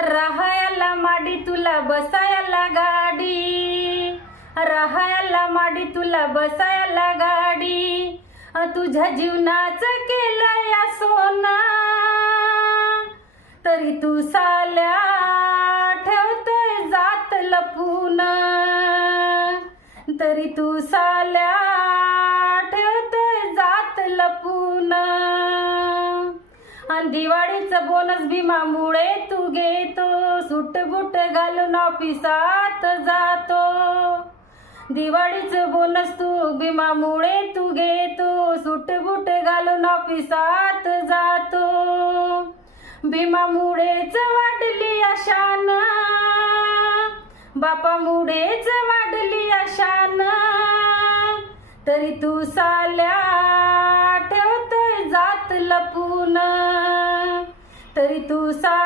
राहायला माडी तुला बसायला गाडी, राहायला माडी तुला बसायला गाडी, तुझ्या जीवनाचं केलंय सोना, तरी तू साल्या ठेवतोय जात लपून, तरी तू साल्या ठेवतोय जात लपून. आणि दिवाळीचं बोनस भीमामुळे तू घेतो, सूट बूट घालून ऑफिसात जातो. दिवाळीचं बोनस तू भीमामुळे तू घेतो, सूट बूट घालून ऑफिसात जातो. भीमामुळेच वाढली आशान, बापामुळेच वाढली आशान, तरी तू साल्या ठेवतोय जात लपून, तरी तू साल्या